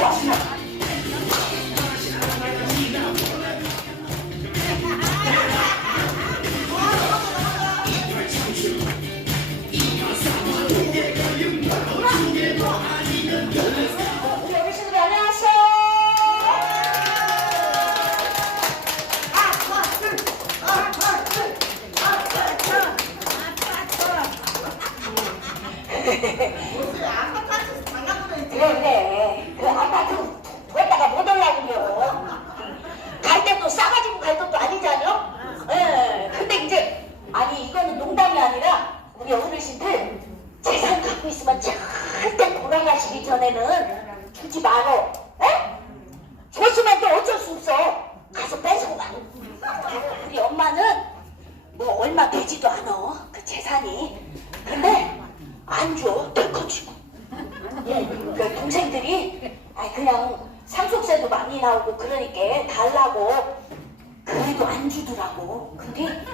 좋 전에는 주지 말어. 에? 줬으면 또 어쩔 수 없어. 가서 뺏어 가 우리 엄마는 뭐 얼마 되지도 않아 그 재산이. 근데 안 줘. 덜커지고. 예, 그 동생들이 아 그냥 상속세도 많이 나오고 그러니까 달라고 그래도 안 주더라고. 근데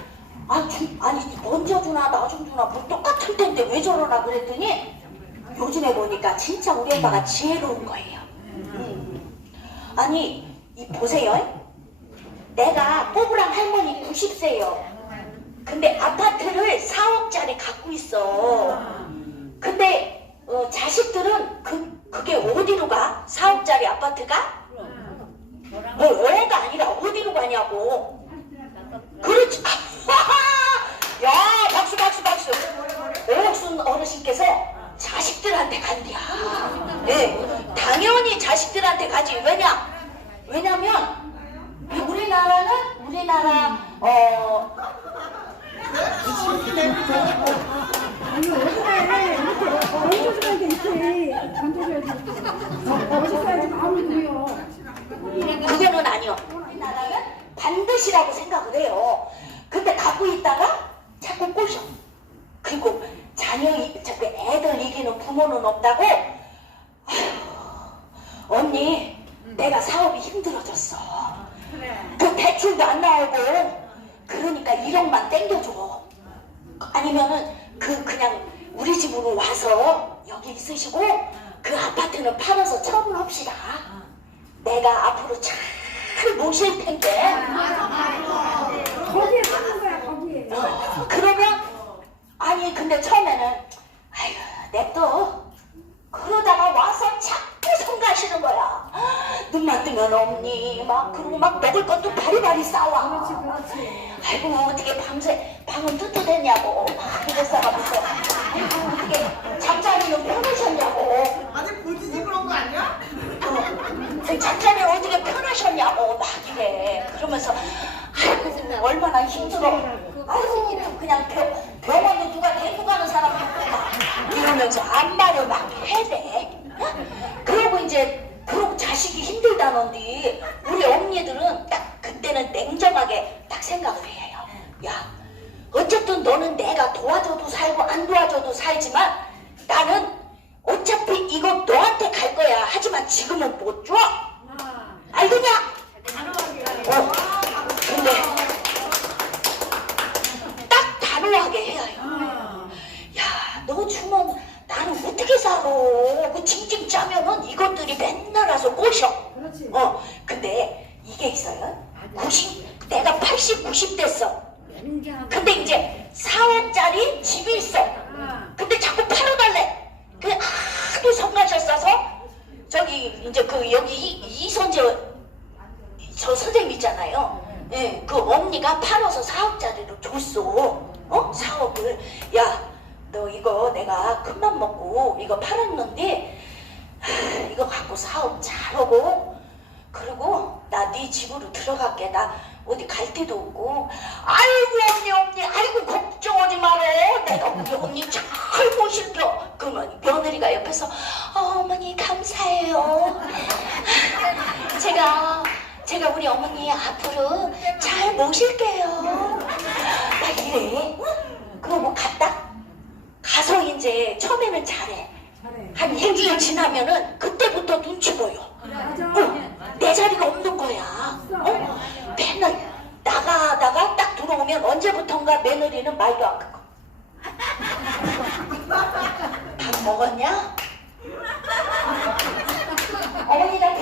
아 주, 아니 먼저 주나 나좀 주나 뭐 똑같을 텐데 왜 저러나 그랬더니 요즘에 보니까 진짜 우리 엄마가 지혜로운 거예요. 음. 아니 이 보세요. 내가 뽀부랑 할머니 90세요. 근데 아파트를 4억짜리 갖고 있어. 근데 어, 자식들은 그 그게 어디로 가? 4억짜리 아파트가? 뭐 어가 아니라 어디로 가냐고. 그렇지. 야 박수 박수 박수. 오옥순 어르신께서 자식들한테 간대야. 네, 당연히 자식들한테 가지. 왜냐? 왜냐면 이 우리나라는 우리나라 어 아니 돼 이렇게 던져줘야 돼 던져줘야지 마음이 들려 그거는 아니요. 우리나라는 반드시라고 생각을 해요. 근데 갖고 있다가 자꾸 꼬셔. 그리고 자녀, 이- 자꾸 애들 이기는 부모는 없다고? 아휴, 언니, 내가 사업이 힘들어졌어. 그 대출도 안 나오고, 그러니까 1억만 땡겨줘. 아니면은 그 그냥 우리 집으로 와서 여기 있으시고 그 아파트는 팔아서 처분합시다. 내가 앞으로 잘 모실 텐데. 거기에 사는 거야 거기에 어, 그러면 아니 근데 처음에는 아유 냅둬. 그러다가 와서 자꾸 손 가시는 거야. 눈만 뜨면 없니? 막 그러고 막 먹을 것도 바리바리 싸와. 그렇지 그렇지 아이고 어떻게 밤새 방은 뜯어댔냐고 막 이랬어가면서 아이고 어떻게 잠자리는 펴놓으셨냐고 아직 본인이 그런 거 아니야? 어, 잠자리 어떻게 펴놓으셨냐고 막 이래 그러면서 아이고 얼마나 힘들어 아이고 그냥 병, 병원에 누가 데리고 가는 사람 막 이러면서 안마를 막 해대 그러고 이제 그러고 자식이 힘들다는데 우리 언니들은 딱 그때는 냉정하게 딱 생각을 해요 야 어쨌든 너는 내가 도와줘도 살고 안 도와줘도 살지만 나는 어차피 이거 너한테 갈 거야 하지만 지금은 못 줘. 알겠냐? 어. 근데 딱 단호하게 해야 해요. 야, 너 주면 나는 어떻게 살아? 그 징징 짜면은 이것들이 맨날 와서 꼬셔. 그렇지 어, 근데 이게 있어요. 90, 내가 80, 90 됐어. 근데 이제 4억짜리 집이 있어. 근데 자꾸 팔아달래. 그 하도 성가셨어서 저기 이제 그 여기 이- 이선재 저 선생님 있잖아요. 예, 그 언니가 팔아서 4억짜리로 줬어. 어? 4억을. 야, 너 이거 내가 큰맘 먹고 이거 팔았는데 하, 이거 갖고 사업 잘하고 그리고 나 네 집으로 들어갈게. 나 어디 갈 데도 없고. 아이고 언니 언니 아이고 걱정하지 말어. 내가 우리 언니 잘 모실겨. 그러면 며느리가 옆에서 어, 어머니 감사해요. 제가 제가 우리 어머니 앞으로 잘 모실게요. 막 이래. 그러고 갔다. 이제 처음에는 잘해. 잘해 한 일주일 지나면은 그때부터 눈치 보여. 어, 내 자리가 없는 거야. 어? 맨날 나가다가 딱 들어오면 언제부턴가 며느리는 말도 안 듣고. 밥 먹었냐? 어머니 나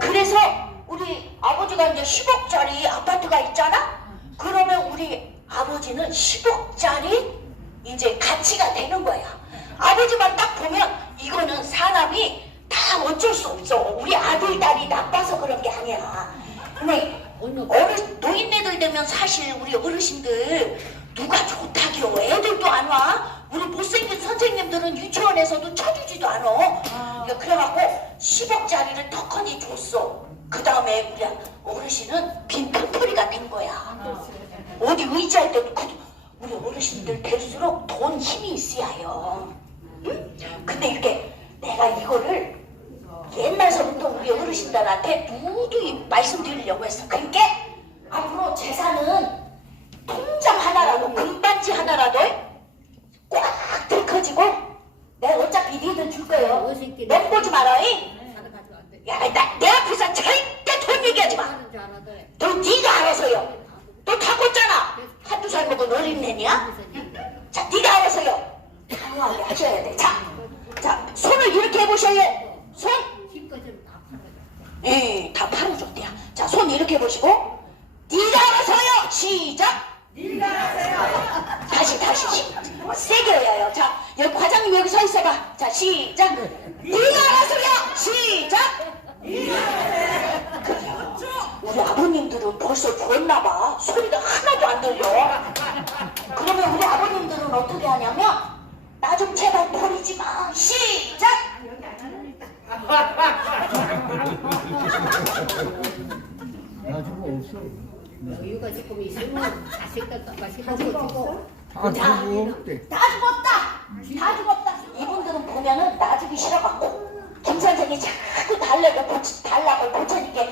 그래서 우리 아버지가 이제 10억짜리 아파트가 있잖아? 그러면 우리 아버지는 10억짜리 이제 가치가 되는 거야. 아버지만 딱 보면 이거는 사람이 다 어쩔 수 없어. 우리 아들, 딸이 나빠서 그런 게 아니야. 근데 어르, 노인네들 되면 사실 우리 어르신들 누가 좋다기요. 애들도 안 와. 우리 못생긴 선생님들은 유치원에서도 쳐주지도 않아. 그러니까 그래갖고 10억짜리를 덕헌이 줬어. 그 다음에 우리 어르신은 빈털터리가 된 거야. 어디 의지할 때도 그, 우리 어르신들 될수록 돈 힘이 있어야 해요. 응? 근데 이렇게 내가 이거를 옛날서부터 우리 어르신들한테 누누이 말씀드리려고 했어. 그러니까 앞으로 재산은 통장 하나라도 금반지 하나라도 꽉 들커지고 내가 어차피 니들 줄 거예요. 넌 보지 마라. 이? 야, 나, 내 앞에서 절대 돈 얘기하지 마. 너 네가 알아서요. 너 타고잖아. 한두 살 먹은 어린애냐? 자, 네가 알아서요. 단호하게 하셔야 돼. 자, 자, 손을 이렇게 해보셔요. 손. 예, 다 팔아줬대요. 자, 손 이렇게 해보시고. 네가 알아서요. 시작. 네가 알아서요. 다시, 다시. 시- 세게 해요. 자, 여기 과장님 여기 서 있어봐. 자, 시작. 네가 알아서요. 시작. 그래요. 아버님들은 벌써 죽었나 봐. 소리가 하나도 안 들려. 그러면 우리 아버님들은 어떻게 하냐면 나 좀 제발 버리지 마. 시작. 가지고 없어. 여유가 조금 있으면 자식들 똑같이 가지고 없어? 가지고 없대. 다 죽었다. 다 죽었다. 이분들은 보면은 놔주기 싫어갖고 김 선생이 자꾸 달래고 달라고 고쳐니까